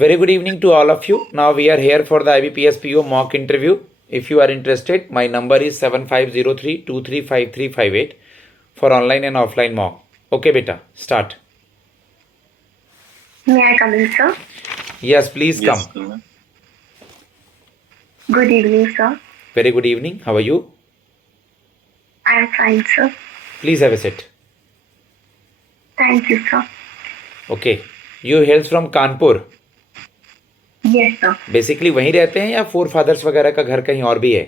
Very good evening to all of you. Now we are here for the IBPS PO mock interview. If you are interested, my number is 7503235358 for online and offline mock. Okay, beta, start. May I come in, sir? Yes, please come. Ma'am. Good evening, sir. Very good evening. How are you? I am fine, sir. Please have a seat. Thank you, sir. Okay. You hails from Kanpur. Yes, sir. Basically वहीं रहते हैं या four fathers वगैरह का घर कहीं और भी है?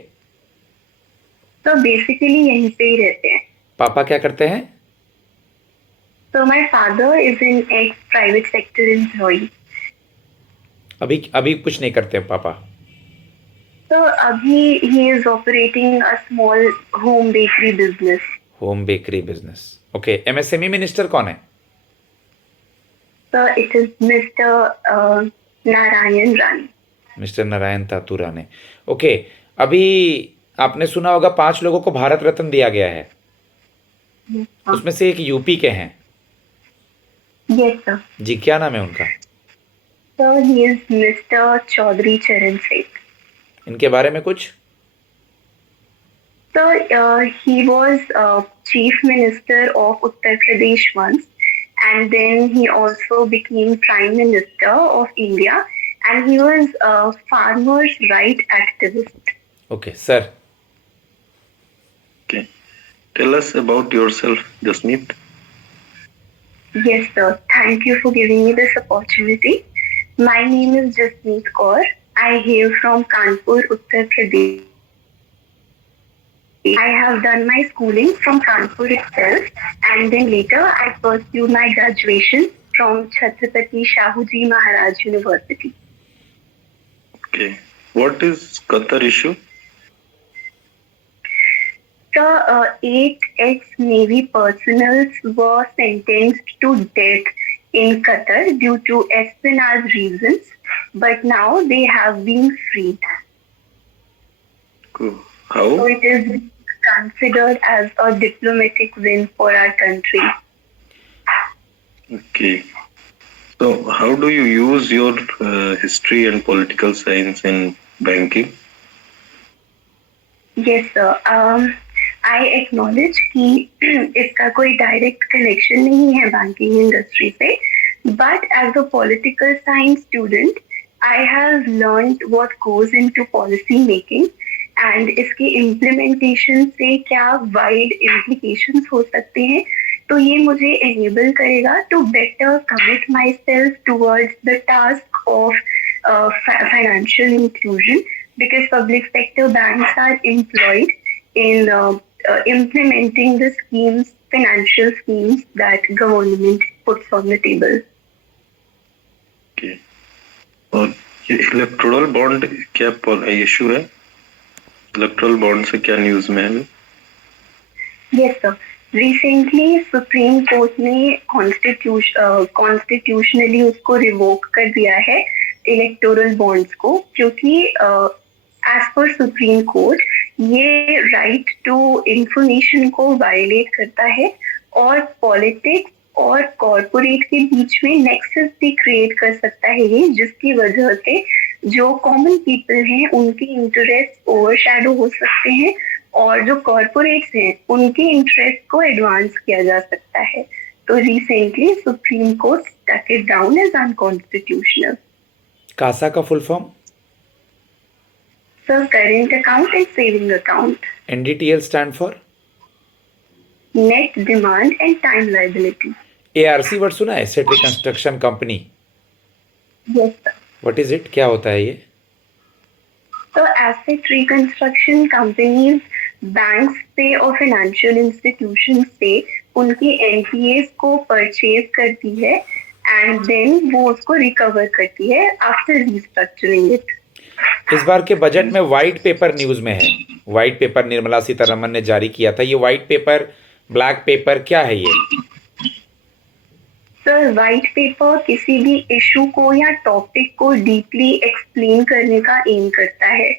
तो बेसिकली यहीं पे ही रहते हैं. पापा क्या करते हैं? So my father is in ex-private sector employee. अभी कुछ नहीं करते हैं पापा. So अभी he is operating a small home bakery business. Home bakery business. Okay. MSME minister कौन है? So it is Mr. Narayan Rane. Mister Narayan Tatu Rane. Okay. अभी आपने सुना होगा 5 लोगों को भारत रत्न दिया गया है. उसमें से एक यूपी के हैं. Yes sir. जी, क्या नाम है उनका? Sir he is mister Chaudhary Charan Seth. इनके बारे में कुछ? Sir he was chief minister of Uttar Pradesh once. And then he also became Prime Minister of India, and he was a farmers' right activist. Okay, sir. Okay. Tell us about yourself, Jasmeet. Yes, sir. Thank you for giving me this opportunity. My name is Jasmeet Kaur. I hail from Kanpur, Uttar Pradesh. I have done my schooling from Kanpur itself, and then later I pursued my graduation from Chhatrapati Shahuji Maharaj University. Okay. What is Qatar issue? So, 8 ex-Navy personnel were sentenced to death in Qatar due to espionage reasons, but now they have been freed. Cool. How? So it is considered as a diplomatic win for our country. Okay. So, how do you use your history and political science in banking? Yes, sir. I acknowledge कि इसका कोई direct connection नहीं है banking industry से, but as a political science student, I have learned what goes into policy making. And इसके implementation से क्या wide implications हो सकते हैं, तो ये मुझे एनेबल करेगा to better commit myself towards the task of financial inclusion, because public sector banks are employed in implementing the schemes, financial schemes that government puts on the table. Okay. और ये electoral bond क्या issue है? Electoral bond से क्या news में है? Yes sir. Recently supreme court ने constitutionally उसको रिवोक कर दिया है इलेक्टोरल बॉन्ड्स को, क्योंकि एज पर सुप्रीम कोर्ट ये राइट टू इंफॉर्मेशन को वायलेट करता है और पॉलिटिक्स और कॉर्पोरेट के बीच में नेक्सस भी क्रिएट कर सकता है ये, जिसकी वजह से जो कॉमन पीपल हैं उनके इंटरेस्ट ओवरशैडो हो सकते हैं और जो कॉर्पोरेट्स हैं उनके इंटरेस्ट को एडवांस किया जा सकता है. तो recently supreme court stuck it down as unconstitutional. CASA का full form? Sir current account and saving account. NDTL stand for? Net demand and time liability. ARC word सुना है? Asset reconstruction company. Yes sir. What is it? क्या होता है ये? तो asset reconstruction companies banks से और फाइनेंशियल इंस्टीट्यूशन से उनकी NPAs को परचेज करती है एंड देन वो उसको रिकवर करती है आफ्टर रिस्ट्रक्चरिंग इट. इस बार के बजट में व्हाइट पेपर न्यूज में है. व्हाइट पेपर निर्मला सीतारमन ने जारी किया था. ये व्हाइट पेपर, ब्लैक पेपर क्या है ये? सर व्हाइट पेपर किसी भी इशू को या टॉपिक को डीपली एक्सप्लेन करने का एम करता है.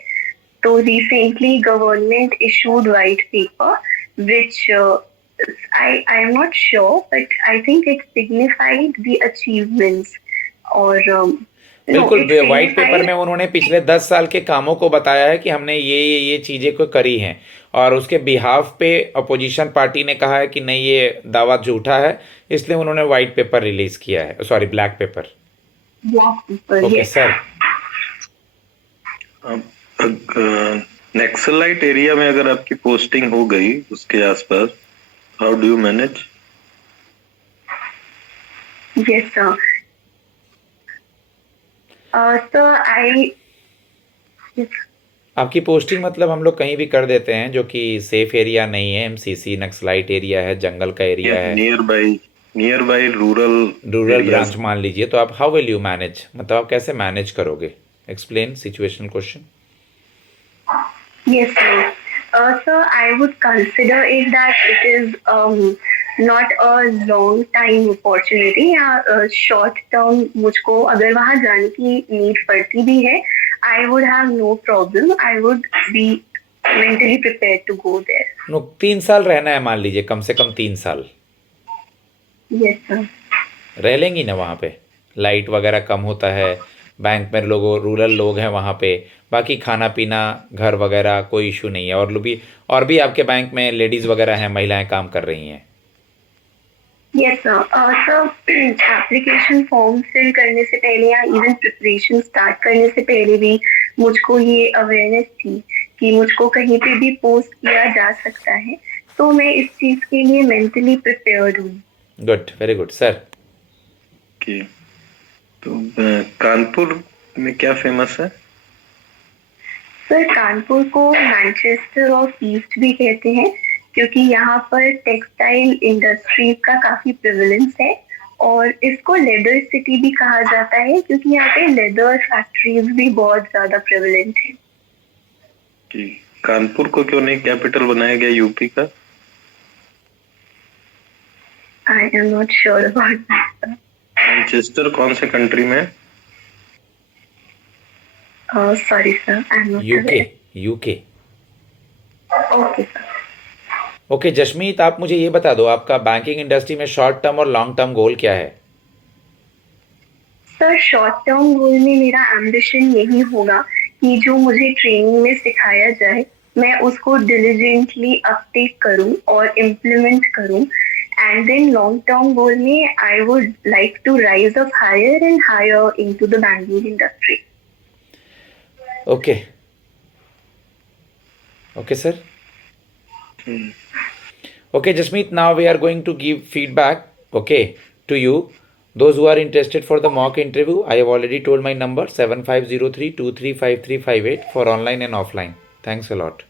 तो recently government issued white paper which I am not sure, but I think it signified the achievements or बिल्कुल it's वाइट पेपर signified. में उन्होंने पिछले 10 साल के कामों को बताया है कि हमने ये चीज़ें को करी हैं, और उसके बिहाफ पे अपोजिशन पार्टी ने कहा है कि नहीं, ये दावा झूठा है, इसलिए उन्होंने वाइट पेपर रिलीज किया है, sorry black pepper. Black people, okay yes. Sir. Naxalite area में अगर आपकी पोस्टिंग हो गई उसके आसपास, how do you manage? Yes, sir. Sir, yes. आपकी पोस्टिंग मतलब हम लोग कहीं भी कर देते हैं जो कि सेफ एरिया नहीं है, एमसीसी नक्सलाइट एरिया है, जंगल का एरिया है, नियर बाई रूरल ब्रांच मान लीजिए, तो आप हाउ विल यू मैनेज, मतलब आप कैसे मैनेज करोगे? Explain situation question. Yes, sir. Sir, I would consider it that it is not a long time opportunity या short term. मुझको अगर वहाँ जाने की need पड़ती भी है, I would have no problem. I would be mentally prepared to go there. No 3 साल रहना है मान लीजिए, कम से कम 3 साल Yes, sir. रह लेंगी ना वहाँ पे? लाइट वगैरह कम होता है, बैंक में लोगों रूरल लोग हैं वहाँ पे, बाकी खाना पीना घर वगैरह कोई इशू नहीं है, और भी आपके बैंक में लेडीज़ वगैरह हैं, महिलाएं काम कर रही हैं। Yes, sir. Sir, application form fill करने से पहले या even preparation start करने से पहले भी मुझको ये awareness थी कि मुझको कहीं पे भी पोस्ट किया जा सकता है, तो मैं इस चीज़ के लिए mentally prepared हूँ। Good, very good sir. की तो कानपुर में क्या फेमस है? सर, कानपुर को मैनचेस्टर ऑफ ईस्ट भी कहते हैं क्योंकि यहाँ पर टेक्सटाइल इंडस्ट्री का काफी प्रेवलेंस है, और इसको लेदर सिटी भी कहा जाता है क्योंकि यहाँ पे लेदर फैक्ट्रीज भी बहुत ज्यादा प्रेवलेंट है। कि कानपुर को क्यों नहीं कैपिटल बनाया गया यूपी का? I am not sure about that. Manchester कौन से कंट्री में? Sorry sir, I am not UK. Okay sir. Okay Jasmeet, आप मुझे ये बता दो, आपका बैंकिंग इंडस्ट्री में शॉर्ट टर्म और लॉन्ग टर्म गोल क्या है? सर, शॉर्ट टर्म गोल में मेरा एम्बिशन यही होगा कि जो मुझे ट्रेनिंग में सिखाया जाए मैं उसको डिलिजेंटली अपटेक करूं और इम्प्लीमेंट करूं, and then long term goal में I would like to rise up higher and higher into the banking industry. Okay sir. Okay, Jasmeet, now we are going to give feedback, okay, to you. Those who are interested for the mock interview, I have already told my number 7503235358 for online and offline. Thanks a lot.